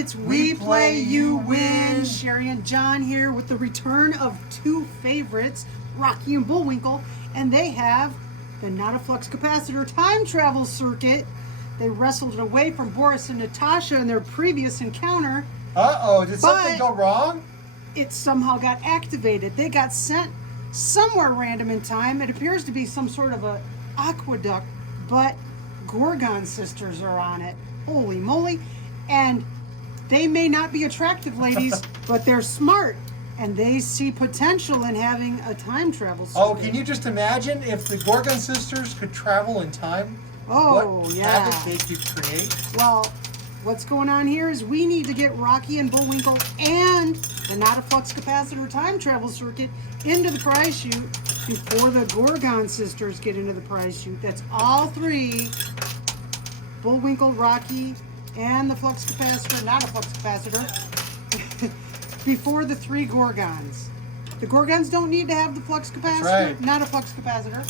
It's We Play, You Win. Sherry and John here with the return of two favorites, Rocky and Bullwinkle, and they have the Not-A-Flux Capacitor Time Travel Circuit. They wrestled it away from Boris and Natasha in their previous encounter. Uh-oh, did something go wrong? It somehow got activated. They got sent somewhere random in time. It appears to be some sort of a aqueduct, but Gorgon sisters are on it. Holy moly. And they may not be attractive ladies, but they're smart. And they see potential in having a time travel circuit. Oh, can you just imagine if the Gorgon sisters could travel in time? Oh, what yeah. havoc they could create? Well, what's going on here is we need to get Rocky and Bullwinkle and the Not-A-Flux Capacitor Time Travel Circuit into the prize chute before the Gorgon sisters get into the prize chute. That's all three, Bullwinkle, Rocky, and the flux capacitor, Not-A-Flux Capacitor, before the three Gorgons. The Gorgons don't need to have the flux capacitor, right. Not-A-Flux Capacitor.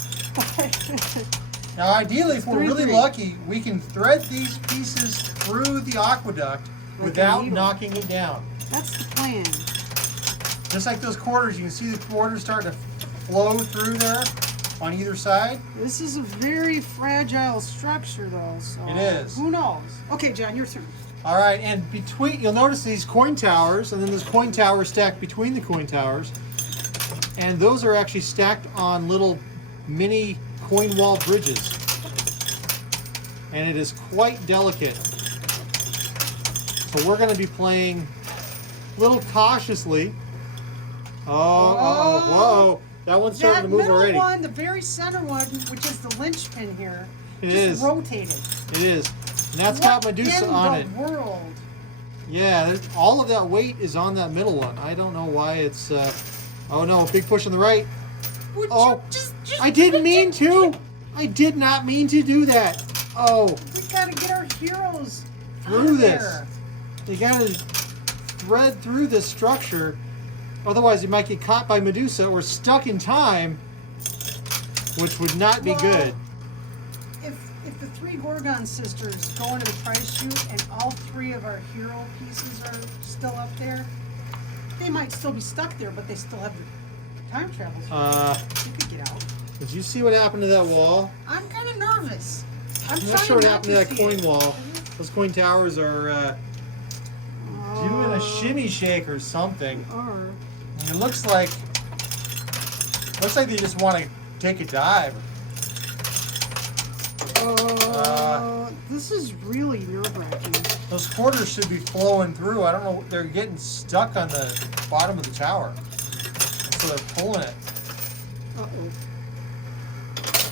Now, ideally, if we're really lucky, we can thread these pieces through the aqueduct without knocking it down. That's the plan. Just like those quarters, you can see the quarters starting to flow through there on either side. This is a very fragile structure, though, so it is. Who knows? Okay, John, your turn. All right, and between, you'll notice these coin towers, and then there's coin towers stacked between the coin towers, and those are actually stacked on little mini coin wall bridges, and it is quite delicate. So we're going to be playing a little cautiously. Whoa! That one's starting to move already. That middle one, the very center one, which is the linchpin here, it just rotated. It is. And that's got Medusa on it. What in the world? Yeah, all of that weight is on that middle one. I don't know why it's... oh no, big push on the right. I didn't mean to. I did not mean to do that. Oh. We gotta get our heroes through this. You gotta thread through this structure. Otherwise, you might get caught by Medusa or stuck in time, which would not be good. If the three Gorgon sisters go into the prize chute and all three of our hero pieces are still up there, they might still be stuck there, but they still have the time travel. You could get out. Did you see what happened to that wall? I'm kind of nervous. I'm not sure what happened to that coin wall. Those coin towers are doing a shimmy shake or something. And it looks like they just want to take a dive. This is really nerve-wracking. Those quarters should be flowing through. I don't know. They're getting stuck on the bottom of the tower, so they're pulling it.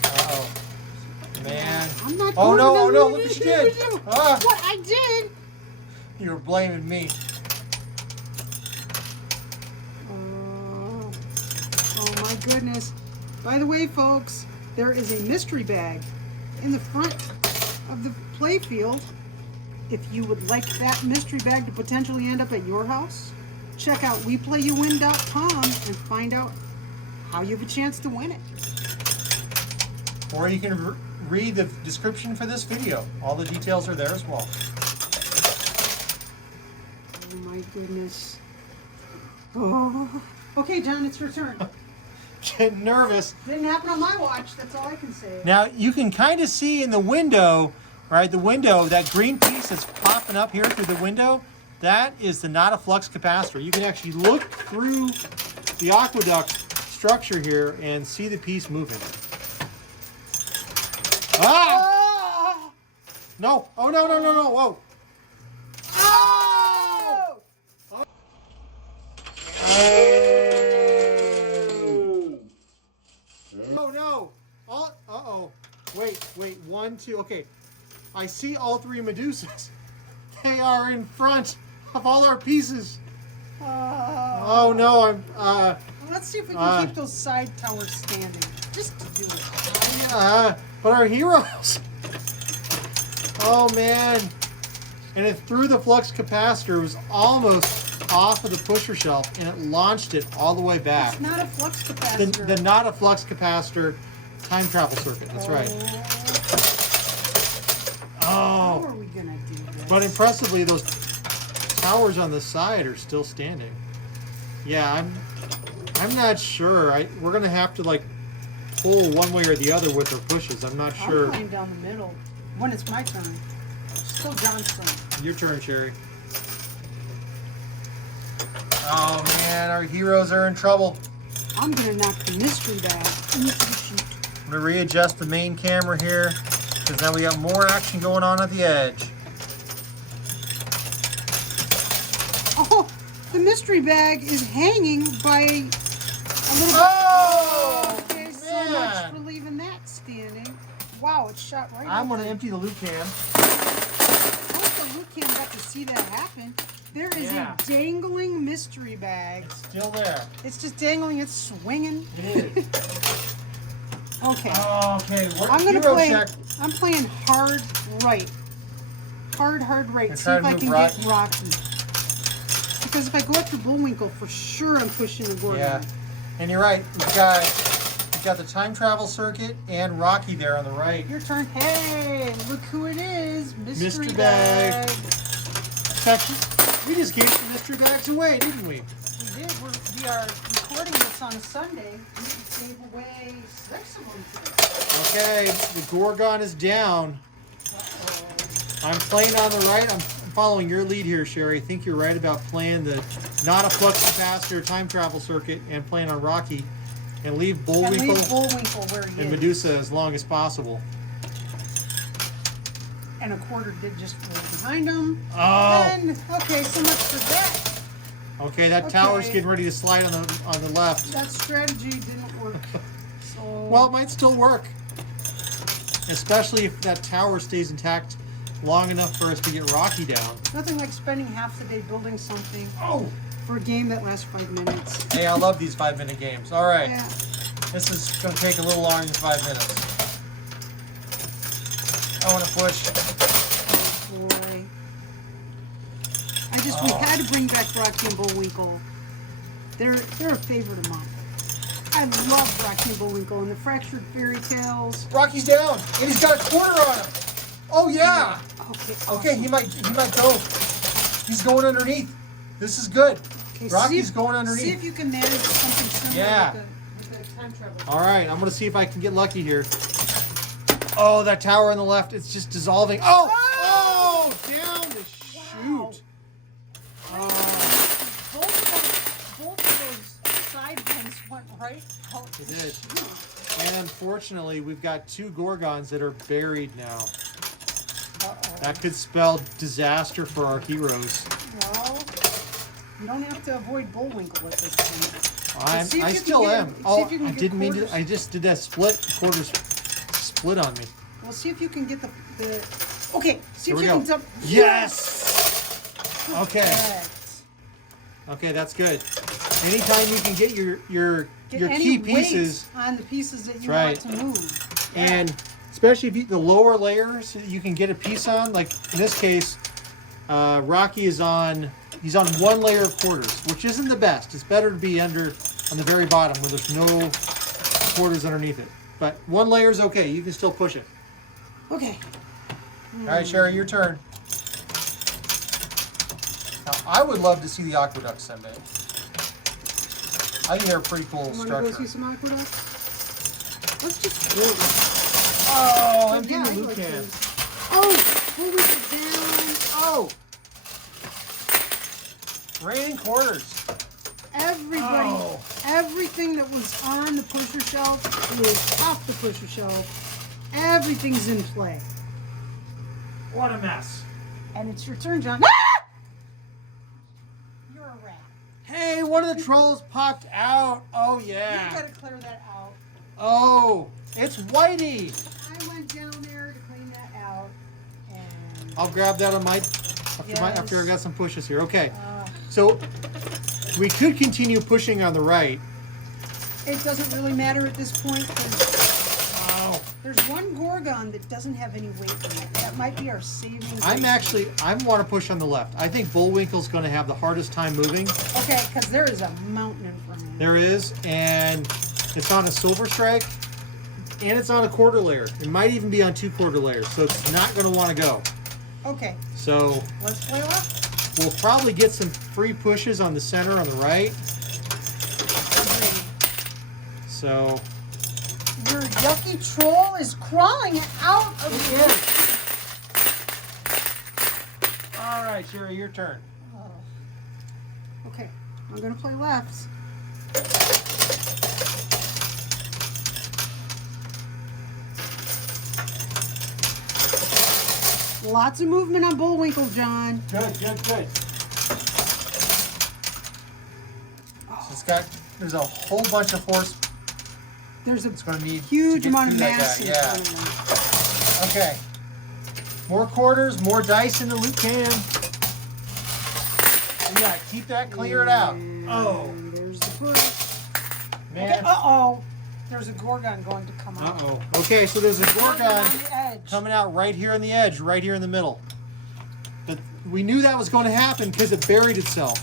Uh-oh. Man. I'm not oh no! Look what you did. What I did? You were blaming me. Oh my goodness. By the way, folks, there is a mystery bag in the front of the playfield. If you would like that mystery bag to potentially end up at your house, check out WePlayYouWin.com and find out how you have a chance to win it. Or you can read the description for this video. All the details are there as well. Oh my goodness. Oh. Okay, John, it's your turn. Getting nervous. Didn't happen on my watch. That's all I can say. Now, you can kind of see in the window, right? The window, that green piece that's popping up here through the window, that is the Not-A-Flux Capacitor. You can actually look through the aqueduct structure here and see the piece moving. Ah! No. Oh, no. Whoa. Oh! Oh, no. Uh-oh. Wait. 1, 2. Okay. I see all three Medusas. They are in front of all our pieces. Oh, no. Let's see if we can keep those side towers standing. Just to do it. But our heroes. Oh, man. And it threw the flux capacitor. It was almost off of the pusher shelf, and it launched it all the way back. It's not a flux capacitor. The Not-A-Flux Capacitor time travel circuit. That's right. How are we going to do this? But impressively, those towers on the side are still standing. Yeah, I'm not sure. We're gonna have to like pull one way or the other with our pushes. I'm not sure. I'm playing down the middle when it's my turn. Still John's turn. Your turn, Sherry. Oh man, our heroes are in trouble. I'm gonna knock the mystery bag into the chute. I'm gonna readjust the main camera here because now we got more action going on at the edge. Oh, the mystery bag is hanging by a little bit. Oh, okay, so man. much for leaving that standing. Wow, it shot right I'm open. gonna empty the loot can. I hope the loot can got to see that happen. There is Yeah. a dangling mystery bag. It's still there. It's just dangling. It's swinging. It is. Okay. Okay, I'm gonna hero play. check. I'm playing hard right. Hard right. And See try if to I move can Rocky. get Rocky. Because if I go after Bullwinkle, for sure I'm pushing the Gorgon. Yeah, and you're right. We've got the time travel circuit and Rocky there on the right. Your turn. Hey, look who it is. Mystery Mystery bag. bag. Actually, we just gave some mystery bags away, didn't we? We did. We are recording this on a Sunday. We gave away 6 of them today. Okay, the Gorgon is down. Uh-oh. I'm playing on the right. I'm following your lead here, Sherry. I think you're right about playing the not a flux capacitor time travel circuit and playing on Rocky, and leave And Bullwinkle leave Bullwinkle where he and is. Medusa as long as possible. And a quarter did just fall behind him. Oh. And okay, so much for that. Okay, that tower's Okay. getting ready to slide on the left. That strategy didn't work. So Well, it might still work, especially if that tower stays intact long enough for us to get Rocky down. nothing like spending half the day building something Oh. for a game that lasts 5 minutes. Hey, I love these 5-minute games. All right, Yeah. this is going to take a little longer than 5 minutes. I want to push. Oh boy. We had to bring back Rocky and Bullwinkle. They're a favorite of mine. I love Rocky and Bullwinkle and the Fractured Fairy Tales. Rocky's down, and he's got a quarter on him. Oh yeah. Okay. Okay, he might go. He's going underneath. This is good. Okay, Rocky's going underneath. See if you can manage something similar Yeah. with the time travel. All right, I'm going to see if I can get lucky here. Oh, that tower on the left, it's just dissolving. Oh! Oh! Down the chute. Both of those side ones went right out. It did. And unfortunately, we've got 2 Gorgons that are buried now. That could spell disaster for our heroes. Well, you don't have to avoid Bullwinkle at this point. I see if you can still get- am. see Oh, if you can I get didn't mean to. quarters. I just did that quarters split on me. We'll see if you can get the okay, see Here if we you go. can dump. Yes! Okay. Perfect. Okay, that's good. Anytime you can get your Get your any key weight pieces, on the pieces that you That's want to move. and especially if the lower layers you can get a piece on. Like in this case, Rocky is on. He's on 1 layer of quarters, which isn't the best. It's better to be on the very bottom where there's no quarters underneath it. But 1 layer is okay. You can still push it. Okay. All right, Sherry, your turn. Now, I would love to see the Aqueduct someday. I think they're a pretty cool You want to go see structure. some Aqueduct? Let's just do it. Oh, empty Yeah, the I loot like can. those. Oh, hold it down. Oh! Raining quarters. Everybody, Oh. everything that was on the pusher shelf is off the pusher shelf. Everything's in play. What a mess. And it's your turn, John. You're a rat. Hey, one of the trolls popped out. Oh, You yeah. gotta clear that out. Oh, it's Whitey. I went down there to clean that out, and I'll grab that on my Yes. after I got some pushes here. Okay, uh, so we could continue pushing on the right. it doesn't really matter at this point because Oh. there's one Gorgon that doesn't have any weight in it. That might be our saving I grace. want to push on the left. I think Bullwinkle's going to have the hardest time moving. Okay, because there is a mountain in front of him. There is, and it's on a silver strike, and it's on a quarter layer. It might even be on 2 quarter layers, so it's not going to want to go. Okay, So let's play left. We'll probably get some free pushes on the center on the right. So Your yucky troll is crawling out of the all right, Sherry, your turn. Okay, I'm gonna play left. Lots of movement on Bullwinkle, John. Good. So there's a whole bunch of force. There's a It's going to need huge to get amount of through that mass guy. in Yeah. front of them. Okay. More quarters, more dice in the loot can. Yeah, keep that cleared out. Oh, And there's the push. man. Uh-oh. There's a Gorgon going to come out. Uh-oh. Okay, so there's a Gorgon on the edge. coming out right here on the edge, right here in the middle. But we knew that was going to happen because it buried itself.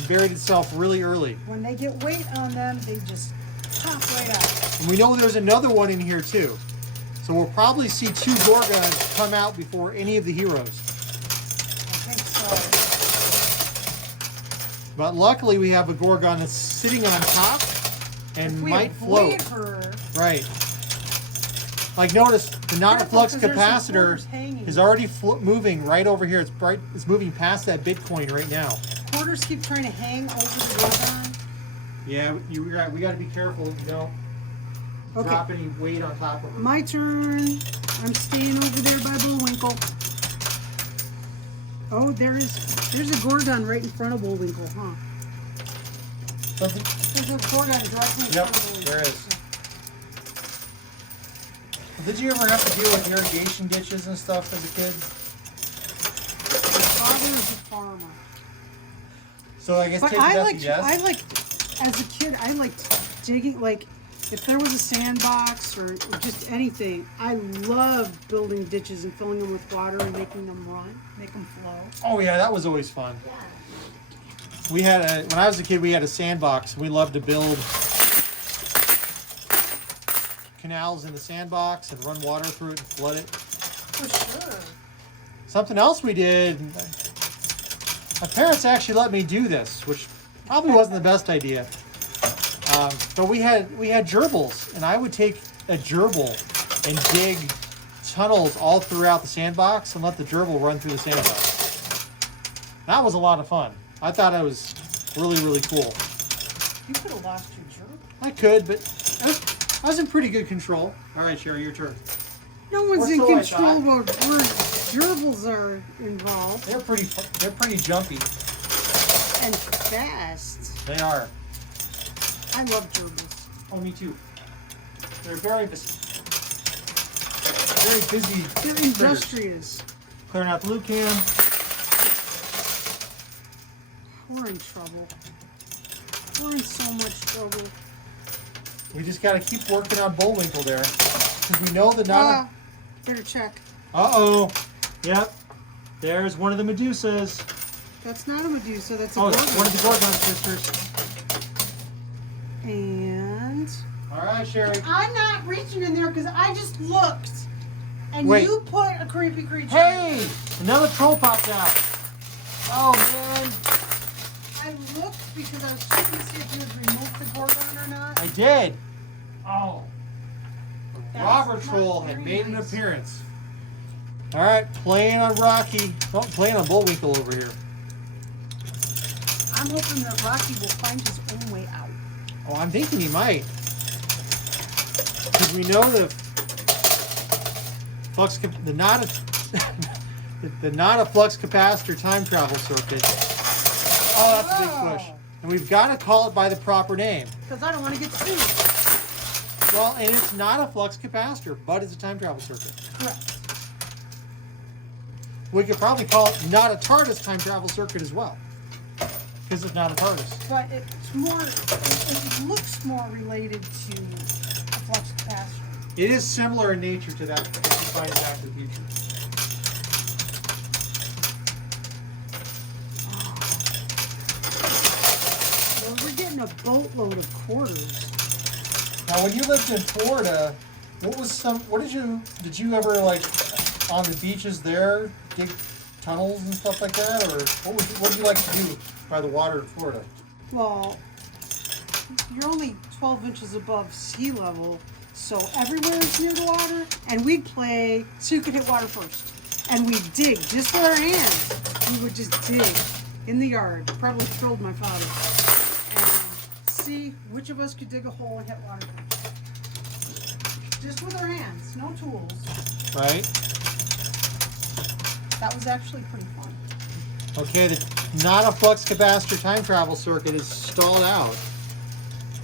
It buried itself really early. When they get weight on them, they just pop right out. And we know there's another one in here too. So we'll probably see 2 Gorgons come out before any of the heroes. I think so. But luckily we have a Gorgon that's sitting on top and If we might float. avoid her, Right. Like notice the non-flux Careful, 'cause there's some capacitor quarters hanging. is already moving right over here. It's moving past that Bitcoin right now. quarters keep trying to hang over the Gorgon. Yeah, we got to be careful. You don't drop any weight on top of it. My turn. I'm staying over there by Bullwinkle. Oh, there's a Gorgon right in front of Bullwinkle, huh? There's a Gorgon directly in Yep, front of Bullwinkle. there is. Well, did you ever have to deal with irrigation ditches and stuff as a kid? My father is a farmer. So I guess But take I that's a liked, yes. as a kid, I liked digging, like, if there was a sandbox or just anything, I loved building ditches and filling them with water and making them run, make them flow. Oh yeah, that was always fun. We had when I was a kid, we had a sandbox. We loved to build canals in the sandbox and run water through it and flood it. For sure. Something else we did, my parents actually let me do this, which probably wasn't the best idea. But we had gerbils, and I would take a gerbil and dig tunnels all throughout the sandbox and let the gerbil run through the sandbox. That was a lot of fun. I thought it was really, really cool. You could have lost your gerbil. I could, but I was in pretty good control. All right, Sherry, your turn. No one's Or in so I control thought. of where gerbils are involved. They're pretty jumpy. And fast. They are. I love gerbils. Oh, me too. They're very busy. They're industrious. Clearing out the loot can. We're in trouble. We're in so much trouble. We just got to keep working on Bullwinkle there. Because we know the not. Better check. Uh-oh. Yep. There's one of the Medusas. That's not a Medusa, that's a Oh, Gorgon. it's one of the Gorgon sisters. And All right, Sherry. I'm not reaching in there because I just looked. And Wait. you put a creepy creature. Hey! Another troll popped out. Oh, man. I looked because I was checking to see if you had removed the Gorgon or not. I did. Oh. The That's robber not troll had very made an nice. appearance. All right, playing on Rocky. Oh, playing on Bullwinkle over here. I'm hoping that Rocky will find his own way out. Oh, I'm thinking he might. Because we know the flux, the not a flux capacitor time travel circuit. Oh, that's a big push. And we've got to call it by the proper name. Because I don't want to get sued. Well, and it's not a flux capacitor, but it's a time travel circuit. Correct. We could probably call it not a TARDIS time travel circuit as well. Because it's not a TARDIS. But it's more, it looks more related to a flux capacitor. It is similar in nature to that if you find Back to the Future. Well, we're getting a boatload of quarters. Now, when you lived in Florida, did you ever, like, on the beaches there, dig tunnels and stuff like that, or what would you like to do by the water in Florida? Well, you're only 12 inches above sea level, so everywhere is near the water, and we'd play so you could hit water first. And we'd dig just with our hands. We would just dig in the yard. Probably thrilled my father. And see which of us could dig a hole and hit water first. Just with our hands, no tools. Right. That was actually pretty fun. Okay, the not a flux capacitor time travel circuit is stalled out.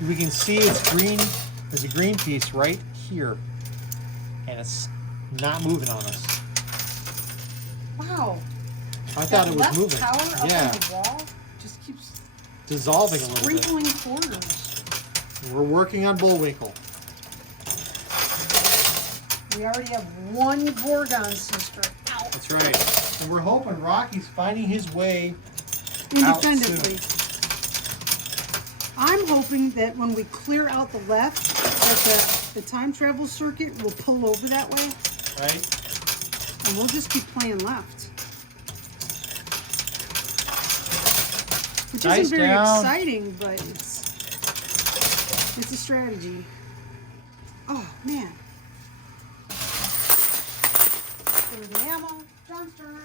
We can see it's green. There's a green piece right here, and it's not moving on us. Wow. I thought it was left moving. Power up Yeah, on the wall just keeps dissolving a little bit. sprinkling quarters. We're working on Bullwinkle. We already have one Gorgon sister out That's right. And we're hoping Rocky's finding his way out independently. soon. I'm hoping that when we clear out the left, that the time travel circuit will pull over that way, Right? and we'll just keep playing left. Which Dice isn't very down. exciting, but it's a strategy. Oh man. There's the ammo. John's turn.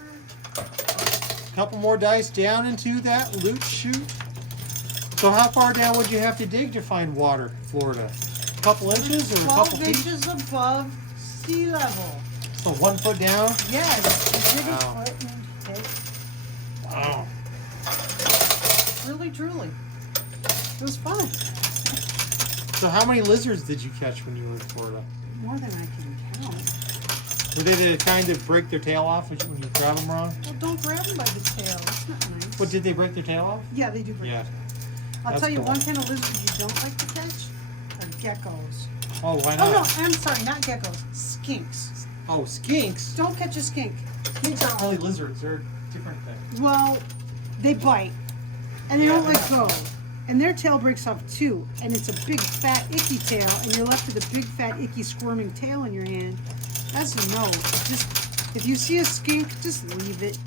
Couple more dice down into that loot chute. So how far down would you have to dig to find water in Florida? A couple inches or a 12 couple feet? inches above sea level. So 1 foot down? Yes, you dig Wow. a foot and take. Wow. Really, truly. It was fun. So how many lizards did you catch when you were in Florida? More than I can count. Were they the kind that break their tail off when you grab them wrong? Well, don't grab them by the tail. That's not nice. What, did they break their tail off? Yeah, they do break. Yeah. I'll That's tell you cool. one kind of lizard you don't like to catch are geckos. Oh, why Oh, not? no, I'm sorry, not geckos. Skinks. Oh, skinks? Don't catch a skink. Skinks aren't really lizards. They're a different thing. Well, they bite. And they Yeah, don't let they're go. not- And their tail breaks off too. And it's a big, fat, icky tail. And you're left with a big, fat, icky, squirming tail in your hand. That's a no. Just, if you see a skink, just leave it.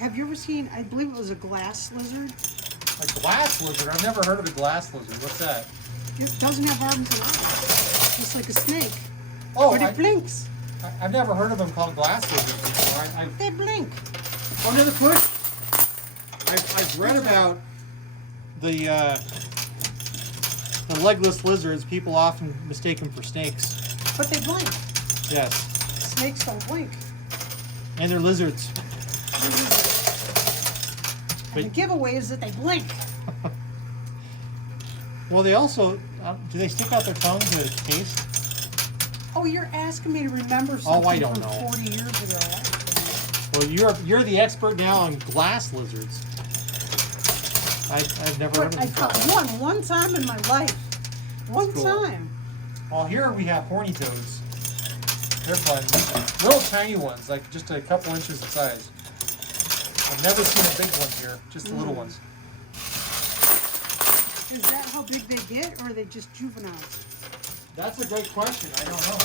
Have you ever seen, I believe it was a glass lizard? A glass lizard? I've never heard of a glass lizard. What's that? It doesn't have arms and eyes. Just like a snake. Oh, But it blinks. I've never heard of them called glass lizards before. They blink. Oh, another push. I've read about the legless lizards. People often mistake them for snakes. But they blink. Yes, Snakes don't blink. and they're lizards. And the giveaway is that they blink. Well, they also do they stick out their tongue to taste? Oh, you're asking me to remember something I don't from know. 40 years ago. Well, you're the expert now on glass lizards. I've never heard But of I them. caught one time in my life. One cool. time. Well, here we have horny toads. They're fun. Little tiny ones, like just a couple inches in size. I've never seen a big one here, just the little ones. Is that how big they get, or are they just juveniles? That's a great question. I don't know.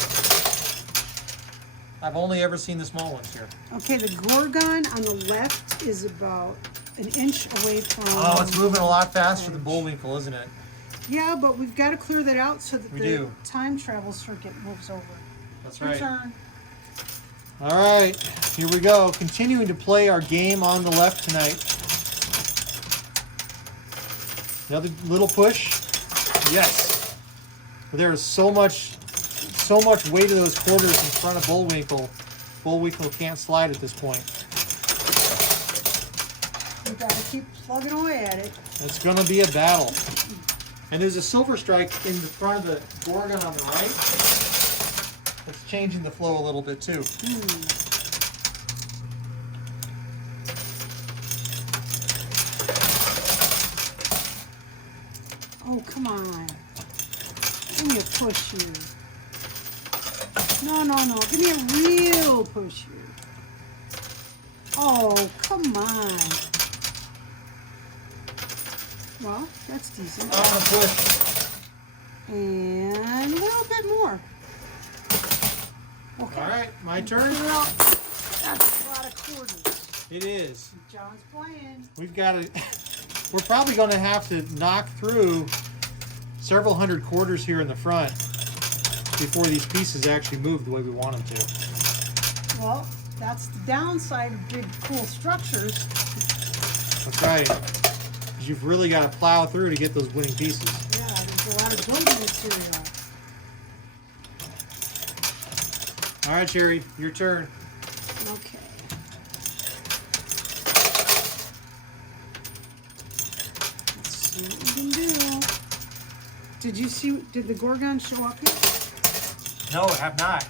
I've only ever seen the small ones here. Okay, the Gorgon on the left is about an inch away from... Oh, it's moving a lot faster than Bullwinkle, isn't it? Yeah, but we've got to clear that out so that We the do. time travel circuit moves over. That's Your right. turn. All right, here we go. Continuing to play our game on the left tonight. Another little push. Yes. But there is so much weight of those quarters in front of Bullwinkle. Bullwinkle can't slide at this point. We've got to keep plugging away at it. It's going to be a battle. And there's a silver strike in the front of the Gorgon on the right. It's changing the flow a little bit too. Oh, come on. Give me a push here. No. Give me a real push here. Oh, come on. Well, that's decent. I'm gonna push. And a little bit more. Okay. All right, my turn. Well, that's a lot of quarters. It is. John's playing. We've got to. We're probably going to have to knock through several hundred quarters here in the front before these pieces actually move the way we want them to. Well, that's the downside of big, cool structures. That's right. 'Cause you've really got to plow through to get those winning pieces. Yeah, there's a lot of building material. All right, Sherry, your turn. Okay. Let's see what we can do. Did the Gorgon show up yet? No, I have not.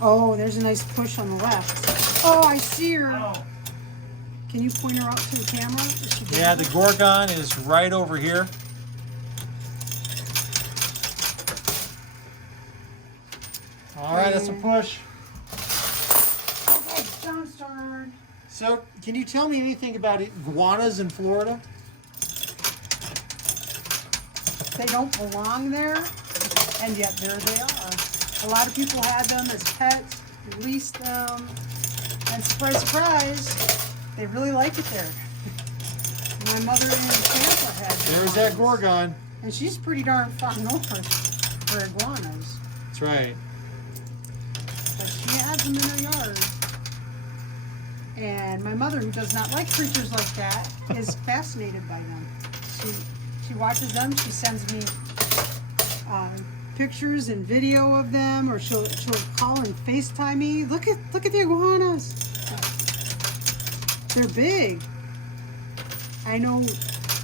Oh, there's a nice push on the left. Oh, I see her. Oh. Can you point her out to the camera? Is she good? Yeah, the Gorgon is right over here. All right, that's a push. Okay, John's turn. So, can you tell me anything about iguanas in Florida? They don't belong there, and yet there they are. A lot of people had them as pets, released them, and surprise, surprise, they really like it there. My mother in Tampa had There's that Gorgon. and she's pretty darn far north for iguanas, That's right. but she has them in her yard. And my mother, who does not like creatures like that, is fascinated by them. She watches them. She sends me pictures and video of them, or she'll call and FaceTime me. Look at the iguanas. They're big. I know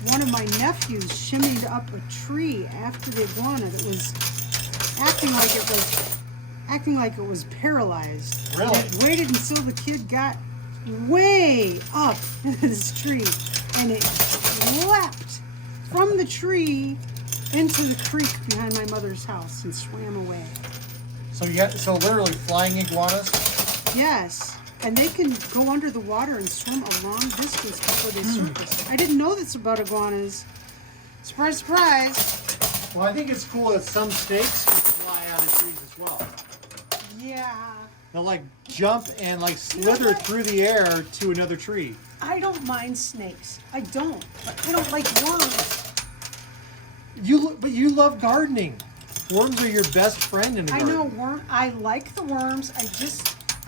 one of my nephews shimmied up a tree after the iguana that was acting like it was paralyzed. Really? And it waited until the kid got way up into this tree, and it leapt from the tree into the creek behind my mother's house and swam away. So literally flying iguanas? Yes, and they can go under the water and swim a long distance before they surface. I didn't know this about iguanas. Surprise, surprise. Well, I think it's cool that some snakes can fly out of trees as well. Yeah. They'll like jump and like slither through the air to another tree. I don't mind snakes. I don't. But I don't like worms. But you love gardening. Worms are your best friend in a I garden. know I like the worms. I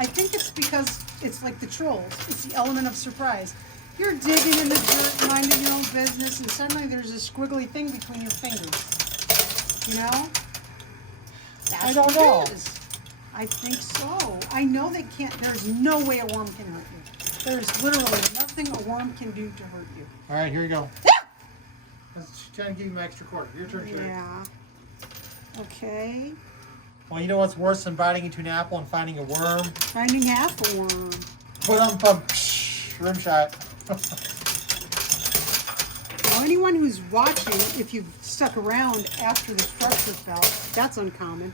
think it's because it's like the trolls. It's the element of surprise. You're digging in the dirt, minding your own business, and suddenly there's a squiggly thing between your fingers. You know? That's I don't what know. it is. I think so. I know they can't. There's no way a worm can hurt you. There's literally nothing a worm can do to hurt you. All right, here you go. Let's try and give you my extra quarter. Your turn, Sherry. Yeah. Okay. Well, you know what's worse than biting into an apple and finding a worm? Finding half a worm. Put on pump. Rim shot. Now, anyone who's watching, if you've stuck around after the structure fell, that's uncommon.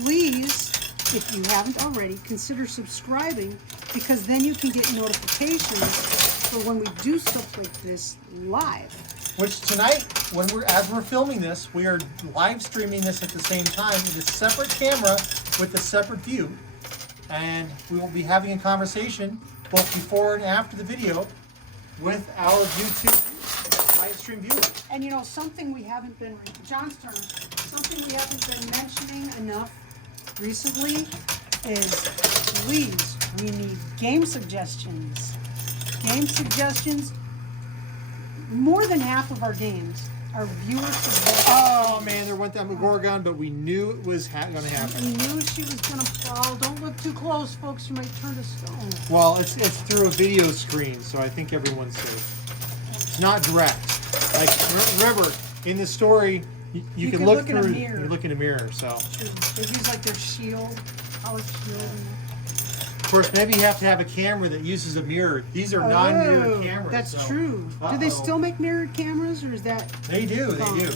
Please, if you haven't already, consider subscribing, because then you can get notifications for when we do stuff like this live. Which tonight, as we're filming this, we are live streaming this at the same time in a separate camera with a separate view, and we will be having a conversation both before and after the video with our YouTube live stream viewers. And you know, something we haven't been, John's turn, something we haven't been mentioning enough recently is, please, we need game suggestions. Game suggestions. More than half of our games are viewer suggestions. Oh man, there went that Gorgon, but we knew it was going to happen. We knew she was going to fall. Don't look too close, folks. You might turn to stone. Well, it's through a video screen, so I think everyone's safe. It's not direct. Like remember, in the story, you can look in a through. mirror. You look in a mirror. So They use like their shield, power shield. of course, maybe you have to have a camera that uses a mirror. These are non-mirrored cameras. That's so- true. Do they Uh-oh. still make mirrored cameras, or is that? They do. They do.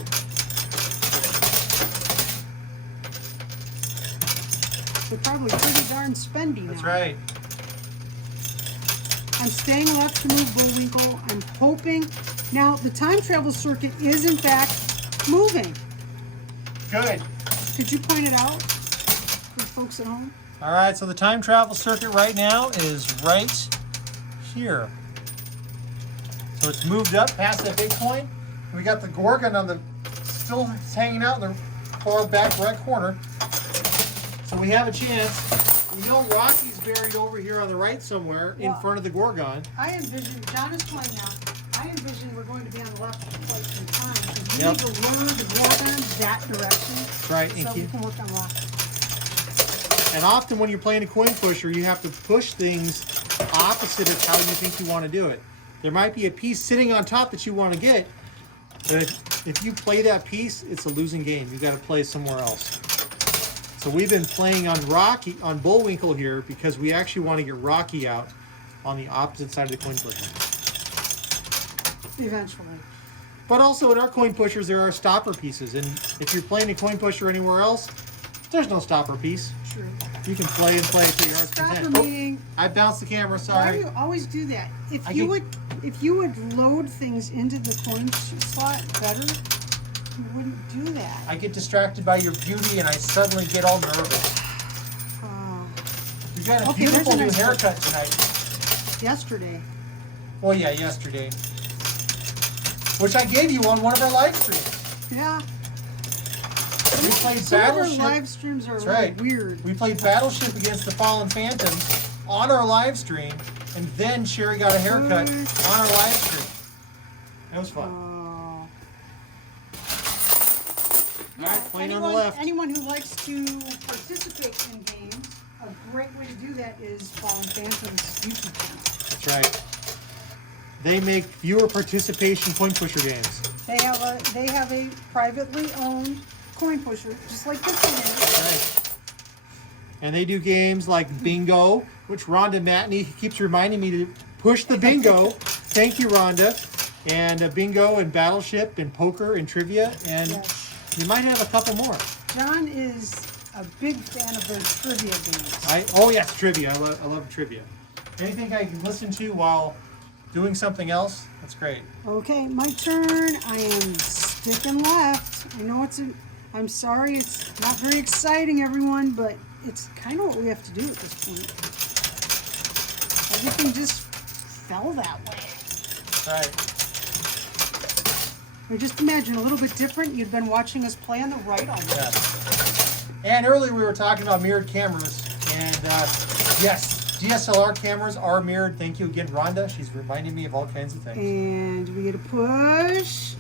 They're probably pretty darn spendy now. That's right. I'm staying left to move Bullwinkle. I'm hoping. Now, the time travel circuit is, in fact, moving. Good. Could you point it out for the folks at home? All right, so the time travel circuit right now is right here. So it's moved up past that big coin. We got the Gorgon on the still hanging out in the far back right corner. So we have a chance. We know Rocky's buried over here on the right somewhere in front of the Gorgon. I envision, John is playing now, I envision we're going to be on the left for quite some time. We Yep. need to lure the Gorgon that direction. That's right. So we can work on Rocky. And often when you're playing a coin pusher, you have to push things opposite of how you think you want to do it. There might be a piece sitting on top that you want to get, but if you play that piece, it's a losing game. You got to play somewhere else. So we've been playing on Bullwinkle here because we actually want to get Rocky out on the opposite side of the coin pusher. Eventually. But also in our coin pushers, there are stopper pieces. And if you're playing a coin pusher anywhere else, there's no stopper piece. True. You can play and play to your heart's Stopper content. meaning. I bounced the camera, Why sorry. do you always do that? If you would load things into the coin slot better, you wouldn't do that. I get distracted by your beauty and I suddenly get all nervous. You got a Okay, beautiful there's a new nice haircut tonight. Yesterday. Well, yeah, yesterday. Which I gave you on one of our live streams. Yeah. We played Some of our Battleship. live streams are That's really right. weird. We played Battleship against the Fallen Phantoms on our live stream, and then Sherry got a haircut on our live stream. That was fun. All right, playing on the left. Anyone who likes to participate in games, a great way to do that is Fallen Phantom's YouTube channel. That's right. They make viewer participation coin pusher games. They have a privately owned coin pusher, just like this one is. Right. And they do games like Bingo, which Rhonda Matney keeps reminding me to push the bingo. Thank you, Rhonda. And Bingo and Battleship and Poker and Trivia. And you might have a couple more. John is a big fan of their trivia games. Oh, yes, trivia. I love trivia. Anything I can listen to while doing something else, that's great. Okay, my turn. I am sticking left. I know I'm sorry, it's not very exciting, everyone, but it's kind of what we have to do at this point. Everything just fell that way. Right. Or just imagine a little bit different. You'd been watching us play on the right already. Yes. And earlier we were talking about mirrored cameras, and yes, DSLR cameras are mirrored. Thank you again, Rhonda. She's reminding me of all kinds of things. And we get a push.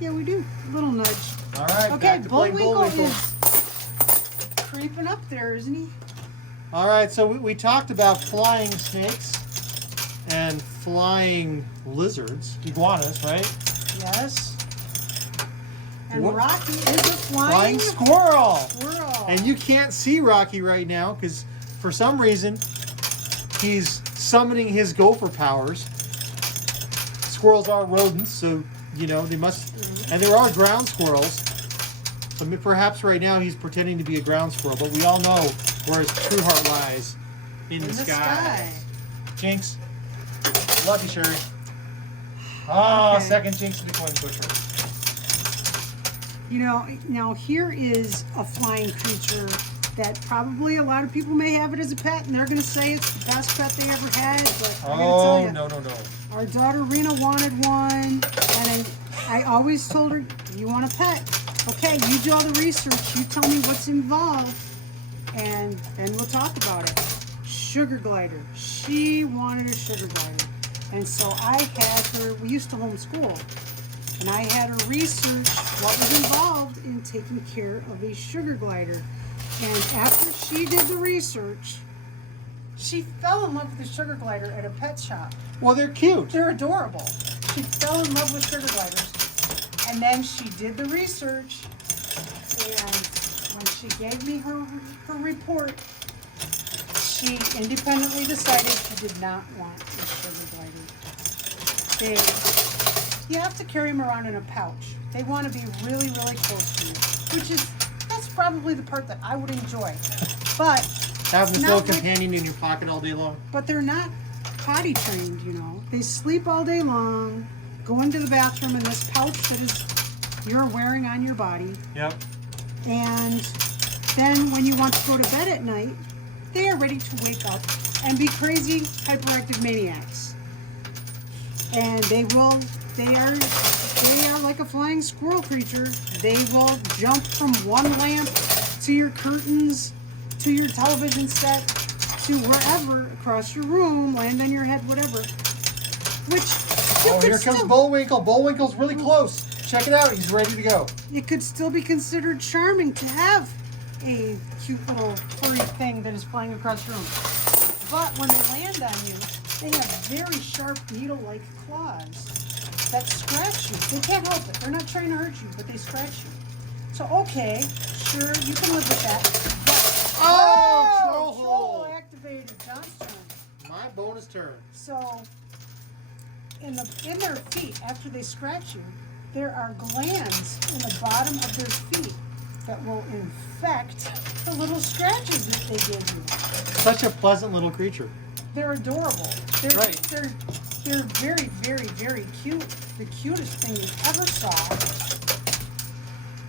Yeah, we do. A little nudge. All right, Okay, back to playing Bullwinkle is creeping up there, isn't he? All right, so we talked about flying snakes and flying lizards, iguanas, right? Yes. And What? Rocky is a Flying squirrel. squirrel. And you can't see Rocky right now because for some reason he's summoning his gopher powers. Squirrels are rodents, so you know they must. And there are ground squirrels. So perhaps right now he's pretending to be a ground squirrel, but we all know where his true heart lies in the sky. Jinx, love you, Sherry. Oh, Okay. second Jinx to the coin pusher. You know, now here is a flying creature that probably a lot of people may have it as a pet, and they're going to say it's the best pet they ever had. But I'm going to tell you, No. our daughter Rena wanted one, and I always told her, "You want a pet? Okay, you do all the research. You tell me what's involved, and then we'll talk about it." Sugar glider. She wanted a sugar glider, and so I had her. We used to homeschool. And I had her research what was involved in taking care of a sugar glider. And after she did the research, she fell in love with the sugar glider at a pet shop. Well, they're cute. They're adorable. She fell in love with sugar gliders. And then she did the research. And when she gave me her report, she independently decided she did not want a sugar glider. You have to carry them around in a pouch. They want to be really, really close to you, that's probably the part that I would enjoy. But Having this not little like- companion in your pocket all day long. But they're not potty trained, you know. They sleep all day long, go into the bathroom in this pouch that is you're wearing on your body. Yep. And then when you want to go to bed at night, they are ready to wake up and be crazy, hyperactive maniacs. And they are like a flying squirrel creature. They will jump from one lamp to your curtains, to your television set, to wherever across your room, land on your head, whatever. Which Here comes Bullwinkle. Bullwinkle's really close. Check it out. He's ready to go. It could still be considered charming to have a cute little furry thing that is flying across your room. But when they land on you, they have very sharp needle-like claws that scratch you. They can't help it. They're not trying to hurt you, but they scratch you. So, okay, sure, you can live with that. But, troll activated. John's turn. My bonus turn. So, in their feet, after they scratch you, there are glands in the bottom of their feet that will infect the little scratches that they give you. Such a pleasant little creature. They're adorable. They're, Right. They're very, very, very cute. The cutest thing you ever saw.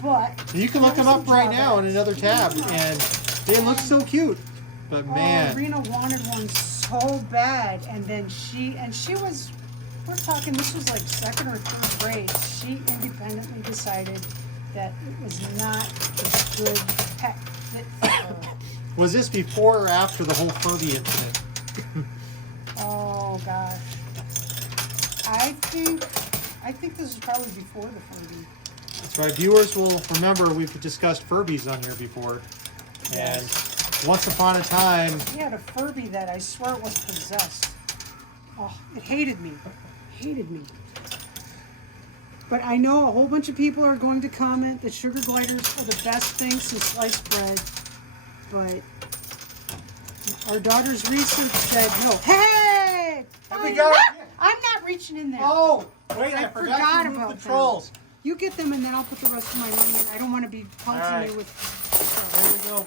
But You can look them up right now in another tab, and they look so cute. But man, Rena wanted one so bad, and then she was. We're talking. This was like 2nd or 3rd grade. She independently decided that it was not a good pet fit for her. was this before or after the whole Furby incident? Oh gosh. I think this is probably before the Furby. That's right. Viewers will remember we've discussed Furbies on here before. And once upon a time... We had a Furby that I swear it was possessed. Oh, it hated me. Hated me. But I know a whole bunch of people are going to comment that sugar gliders are the best thing since sliced bread. But our daughter's research said no. Hey! I'm not reaching in there. Oh, wait, I forgot forgot to about remove the them. trolls. You get them and then I'll put the rest of my money in. I don't want to be punching you with... There we go.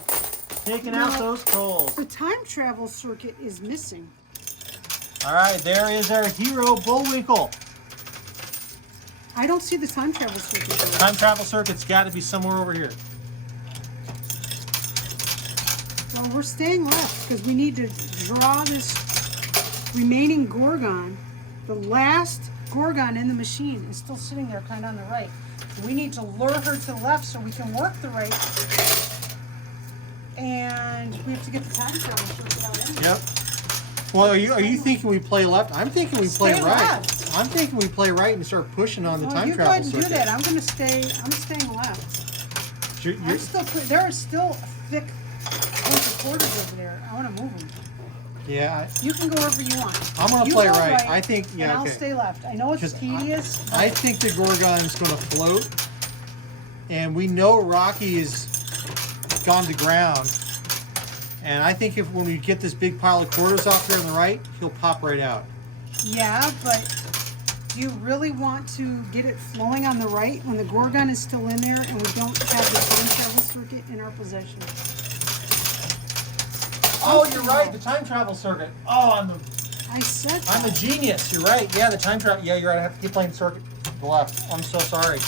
Taking No. out those trolls. The time travel circuit is missing. All right, there is our hero, Bullwinkle. I don't see the time travel circuit there. Time travel circuit's got to be somewhere over here. Well, we're staying left because we need to draw this remaining Gorgon. The last Gorgon in the machine is still sitting there kind of on the right. We need to lure her to the left so we can work the right. And we have to get the time travel circuit out in. Yep. Well, are you thinking we play left? I'm thinking we play Stay right. left. I'm thinking we play right and start pushing on the Well, time you go travel ahead and circuit. do that. I'm staying left. You're- There are still thick bunch of quarters over there. I want to move them. yeah, You can go wherever you want. I'm going to You play go right. I think, and yeah, I'll okay. stay left. I know it's 'Cause tedious. but I think the Gorgon's going to float. And we know Rocky's gone to ground. And I think when we get this big pile of quarters off there on the right, he'll pop right out. yeah, but do you really want to get it flowing on the right when the Gorgon is still in there and we don't have the time travel circuit in our possession? Oh, you're right, the time travel circuit. Oh, I said I'm a genius. You're right. Yeah, the time travel. Yeah, you're right. I have to keep playing circuit to the left. I'm so sorry.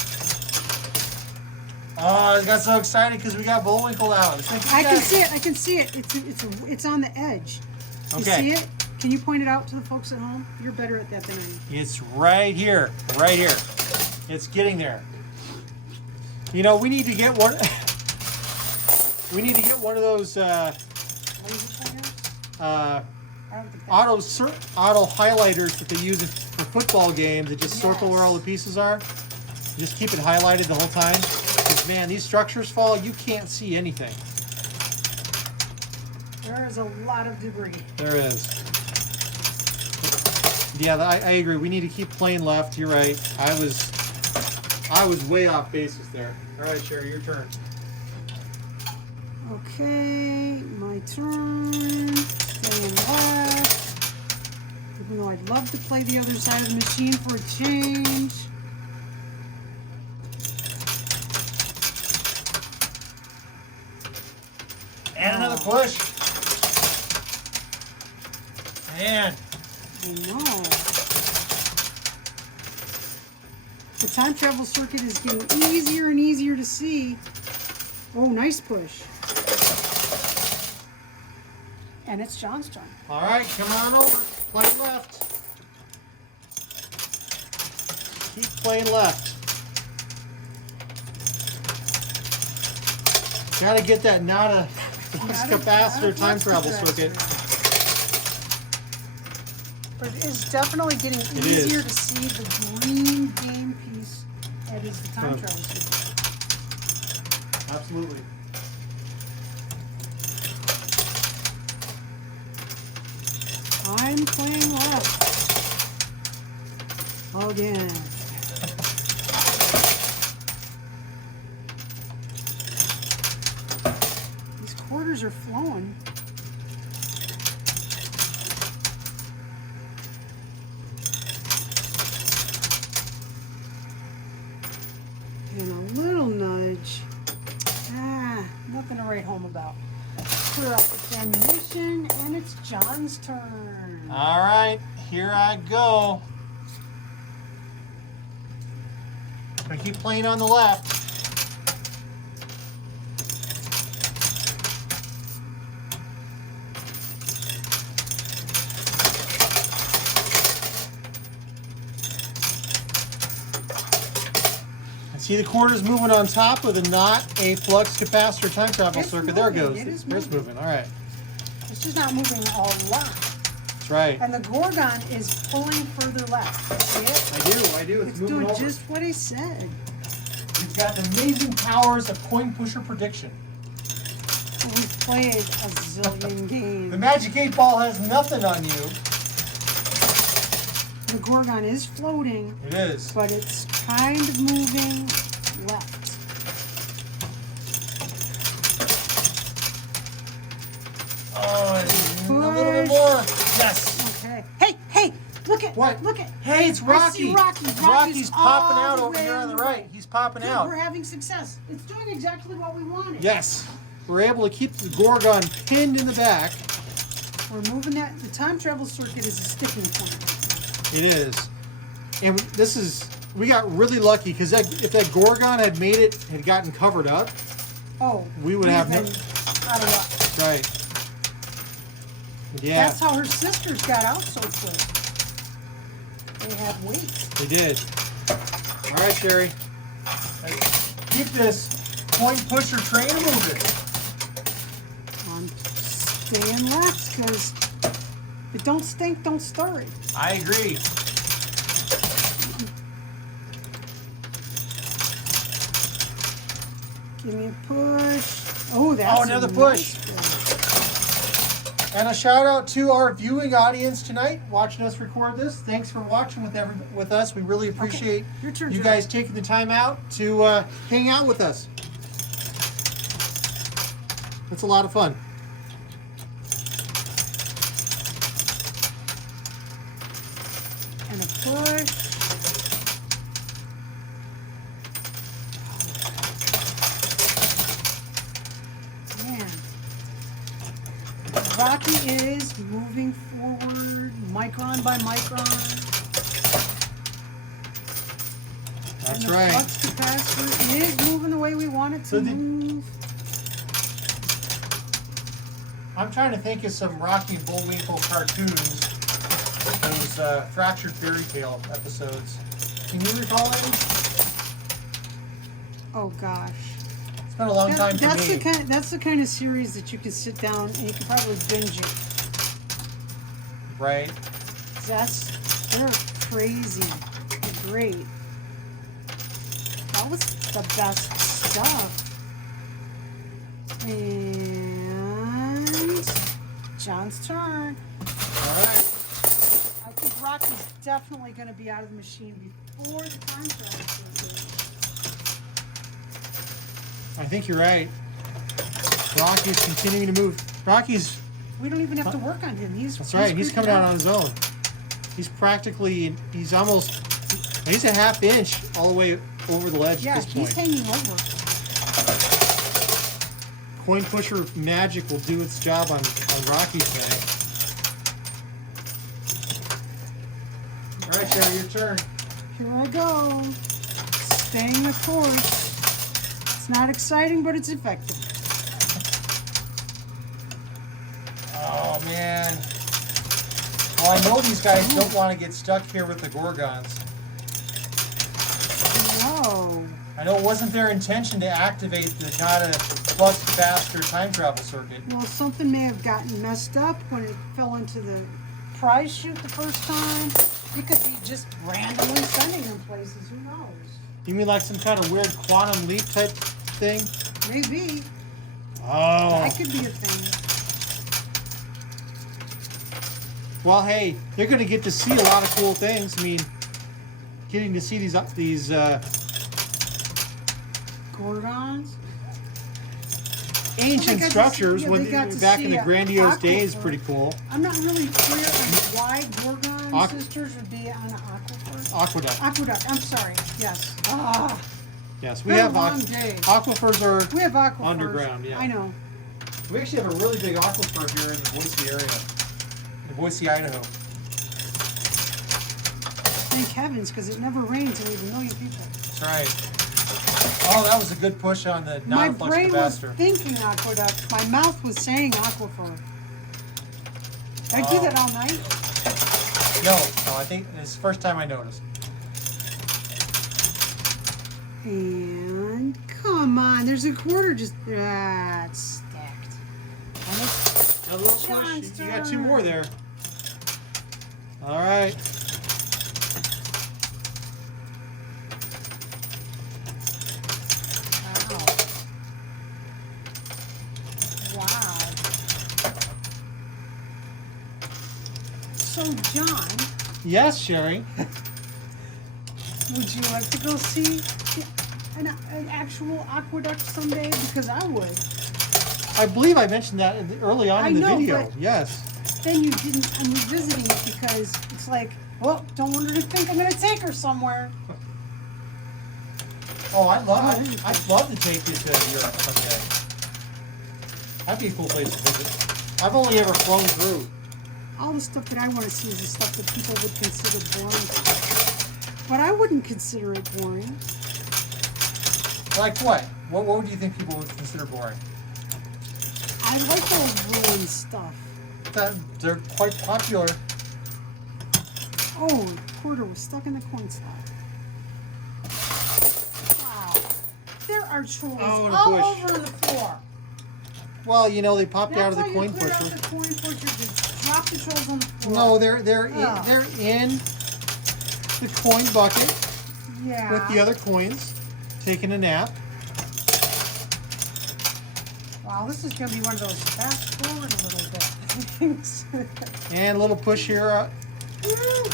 Oh, I got so excited because we got Bullwinkle out. I can see it. I can see it. It's on the edge. You Okay. see it? Can you point it out to the folks at home? You're better at that than I am. It's right here. Right here. It's getting there. You know, we need to get one. We need to get one of those Laser pointers? I don't think that's auto highlighters that they use for football games that just circle where all the pieces are. Just keep it highlighted the whole time. Because man, these structures fall, you can't see anything. There is a lot of debris. There is. Yeah, I agree. We need to keep playing left. You're right. I was way off basis there. All right, Sherry, your turn. Okay, my turn. Staying left. Even though I'd love to play the other side of the machine for a change. And another push. Man, I know. The time travel circuit is getting easier and easier to see. Oh, nice push. And it's John's turn. All right, come on over. Play left. Keep playing left. Got to get that NADA flux capacitor time travel circuit. But it is definitely getting easier to see the green game piece that is the time travel circuit. Absolutely. I'm playing left. Again. These quarters are flowing. And a little nudge. Nothing to write home about. Clear up the ammunition, and it's John's turn. All right, here I go. I keep playing on the left. See the quarters moving on top with a not a flux capacitor time travel circuit. There it goes. It's moving. All right. It's just not moving a lot. That's right. And the Gorgon is pulling further left. See it? I do. It's moving doing over. just what he said. He's got the amazing powers of coin pusher prediction. We've played a zillion games. The Magic 8 Ball has nothing on you. The Gorgon is floating. It is. But it's kind of moving left. Oh, a little bit more. Yes. Okay. Hey, look at what? Look at. Hey, it's Rocky. I see Rocky. Rocky's popping all out the over way here on the right. right. He's popping out. We're having success. It's doing exactly what we wanted. Yes. We're able to keep the Gorgon pinned in the back. We're moving that. The time travel circuit is a sticking point. It is. And this is, we got really lucky because if that Gorgon had gotten covered up, we would have been out of luck. That's right. Yeah. That's how her sisters got out so quick. They had weight. They did. All right, Sherry. Keep this coin pusher train moving. I'm staying left because if it don't stink, don't stir it. I agree. Give me a push. Oh, that's another nice push. And a shout out to our viewing audience tonight, watching us record this. Thanks for watching with us. We really appreciate Your turn, you Jerry. guys taking the time out to hang out with us. It's a lot of fun. And a push. Man. Rocky is moving forward, micron by micron. That's and the right. flux capacitor is moving the way we want it to move. I'm trying to think of some Rocky and Bullwinkle cartoons, those Fractured Fairy Tale episodes. Can you recall any? Oh gosh. It's been a long time for me. That's the kind of series that you can sit down and you can probably binge it. Right. They're crazy. They're great. That was the best stuff. And John's turn. All right. I think Rocky's definitely going to be out of the machine before the time travel circuit. I think you're right. Rocky's continuing to move. We don't even have to work on him. That's right. He's coming out on his own. He's a half inch all the way over the ledge at this point. He's hanging over. Coin pusher magic will do its job on Rocky's thing. Sherry, your turn. Here I go. Staying the course. It's not exciting, but it's effective. Oh, man. Well, I know these guys don't want to get stuck here with the Gorgons. No. I know it wasn't their intention to activate the not a flux capacitor time travel circuit. Well, something may have gotten messed up when it fell into the prize chute the first time. It could be just randomly sending them places. Who knows? You mean like some kind of weird quantum leap type thing? Maybe. Oh. That could be a thing. Well, hey, they're going to get to see a lot of cool things. I mean, getting to see these Gorgons? ancient structures they when got to back see in the a grandiose days, aquifer. pretty cool. I'm not really clear on why Gorgon sisters would be on an aquifer. Aqueduct. Aqueduct, I'm sorry. Yes. Ah, Yes, we been a have long day. aquifers are We have aquifers. underground. Yeah, I know. We actually have a really big aquifer here in the Boise area, in Boise, Idaho. Thank heavens, because it never rains and we have 1 million people. That's right. Oh, that was a good push on the My non-flux brain was capacitor. thinking aqueduct. My mouth was saying aquifer. Did I do that all night? No, I think it's the first time I noticed. And come on, there's a quarter just it's stacked. A little push. John's You got 2 turn. more there. All right. Wow. Wow. So, John, Yes, Sherry. would you like to go see an actual aqueduct someday? Because I would. I believe I mentioned that early on in the I know, video. but- Yes. Then you didn't. I'm revisiting it because it's like, well, don't want her to think I'm going to take her somewhere. Oh, I'd love to take you to Europe someday. That'd be a cool place to visit. I've only ever flown through. All the stuff that I want to see is the stuff that people would consider boring. But I wouldn't consider it boring. Like what? What would you think people would consider boring? I like those ruined stuff. They're quite popular. Oh, the quarter was stuck in the coin slot. Wow. There are trolls Oh, and a all push. over on the floor. Well, you know, they popped out That's of the how coin you clear pusher. out the coin pusher. Just drop the trolls on the floor. No, they're Oh. they're in the coin bucket Yeah. with the other coins, taking a nap. Wow, this is going to be one of those fast forward a little bit things. And a little push here.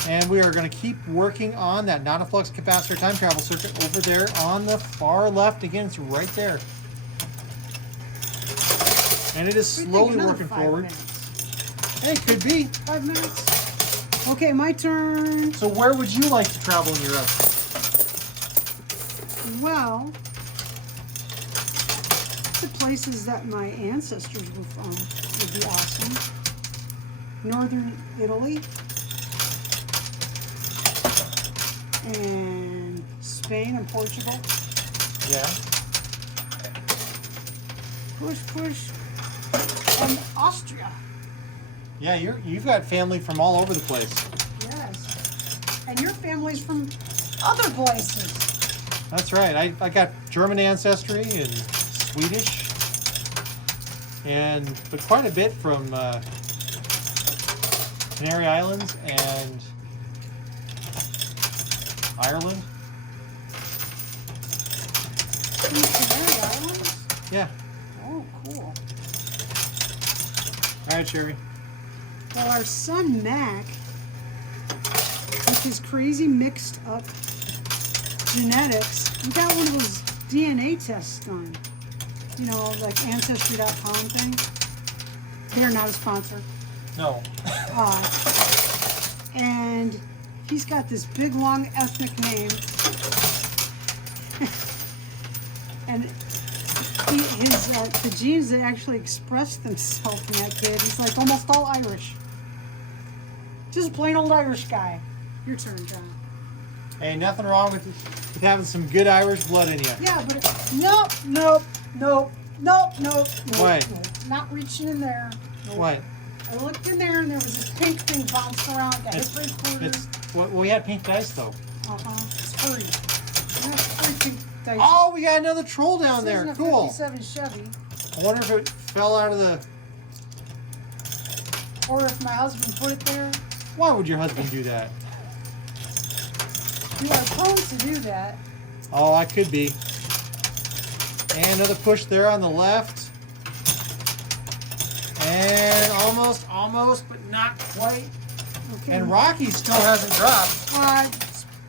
And we are going to keep working on that non-flux capacitor time travel circuit over there on the far left. Again, it's right there. And it is slowly working forward. Minutes. Hey, could be. 5 minutes. Okay, my turn. So where would you like to travel in Europe? Well, the places that my ancestors were from would be awesome. Northern Italy and Spain and Portugal. Yeah. Push. And Austria. Yeah, you've got family from all over the place. Yes. And your family's from other places. That's right. I got German ancestry and Swedish, but quite a bit from Canary Islands and Ireland. From the Canary Islands? Yeah. Oh, cool. All right, Sherry. Well, our son Mac, with his crazy mixed up genetics, we got one of those DNA tests done. You know, like Ancestry.com thing. They're not a sponsor. No. And he's got this big, long ethnic name. And the genes that actually express themselves in that kid, he's like almost all Irish. Just a plain old Irish guy. Your turn, John. Hey, nothing wrong with having some good Irish blood in you. Yeah, but nope. What? Nope. Not reaching in there. Nope. What? I looked in there and there was this pink thing bouncing around. Got hit by a quarter. Well, we had pink dice though. It's furry. Yeah, furry pink dice. Oh, we got another troll down there. This isn't a Cool. 57 Chevy. I wonder if it fell out of the. Or if my husband put it there. Why would your husband do that? You are prone to do that. Oh, I could be. And another push there on the left. And almost, but not quite. Okay. And Rocky still hasn't dropped. Uh,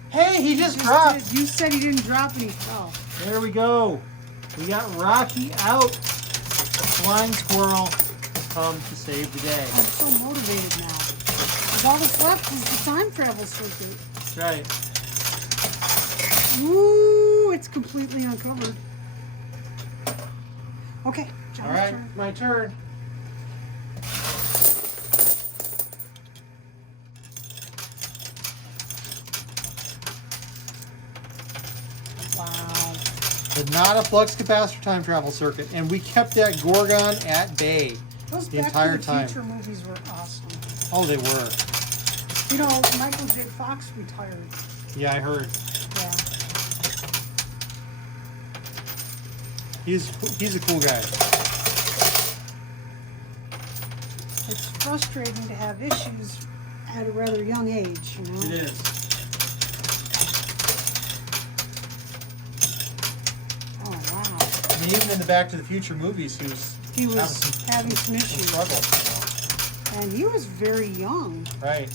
Hey, he just dropped. You said he didn't drop and he fell. There we go. We got Rocky out. Flying Squirrel has come to save the day. I'm so motivated now. Because all that's left is the time travel circuit. That's right. Ooh, it's completely uncovered. Okay, John's All right, turn. my turn. Wow. The not a flux capacitor time travel circuit, and we kept that Gorgon at bay Those the Back entire to the time. Future movies were awesome. Oh, they were. You know, Michael J. Fox retired. Yeah, I heard. Yeah. He's a cool guy. It's frustrating to have issues at a rather young age, you know? It is. Oh, wow. I mean, even in the Back to the Future movies, he was Having some issues. struggles. And he was very young. Right.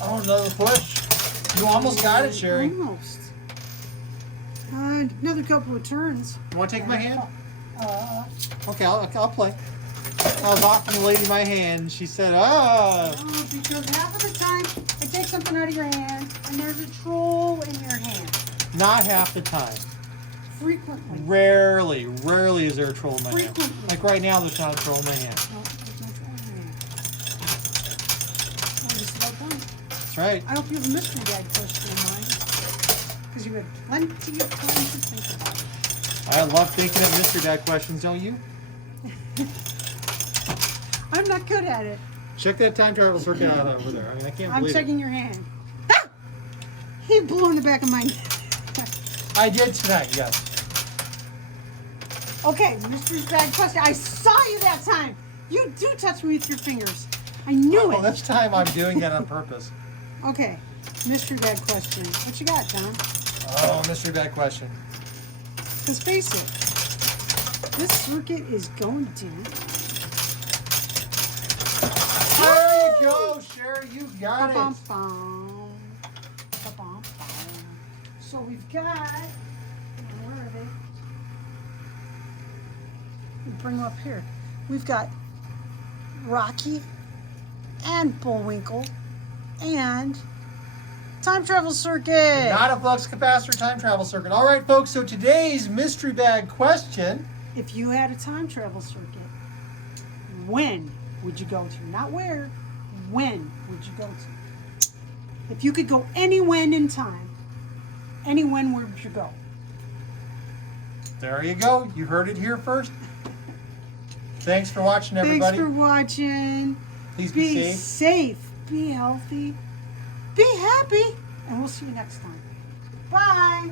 Oh, another push. You almost got it, Sherry. Almost. Another couple of turns. You want to take my hand? Uh, Okay, I'll play. I was offering the lady my hand, and she said, "Ah." because half of the time I take something out of your hand and there's a troll in your hand. Not half the time. Frequently. Rarely is there a troll in my hand. Frequently. Like right now, there's not a troll in my hand. No, there's no troll in your hand. I'm just about done. That's right. I hope you have a mystery bag question in mind. Because you had plenty of time to think about it. I love thinking of mystery bag questions, don't you? I'm not good at it. Check that time travel circuit out over there. I mean, I can't I'm believe checking your hand. Ah! He blew in the back of my neck. I did tonight, yes. Okay, mystery bag question. I saw you that time. You do touch me with your fingers. I knew Well, it. this time I'm doing that on purpose. Okay, mystery bag question. What you got, John? Oh, mystery bag question. Because face it, this circuit is going to. There you go, Sherry. You got it. Ba-bum-bum. Ba-bum-bum. So we've got. Where are they? Bring them up here. We've got Rocky and Bullwinkle and time travel circuit. Not a flux capacitor time travel circuit. All right, folks. So today's mystery bag question. If you had a time travel circuit, when would you go to? Not where. When would you go to? If you could go any when in time, any when would you go? There you go. You heard it here first. Thanks for watching, everybody. Thanks for watching. Please be safe. Be healthy. Be happy. And we'll see you next time. Bye.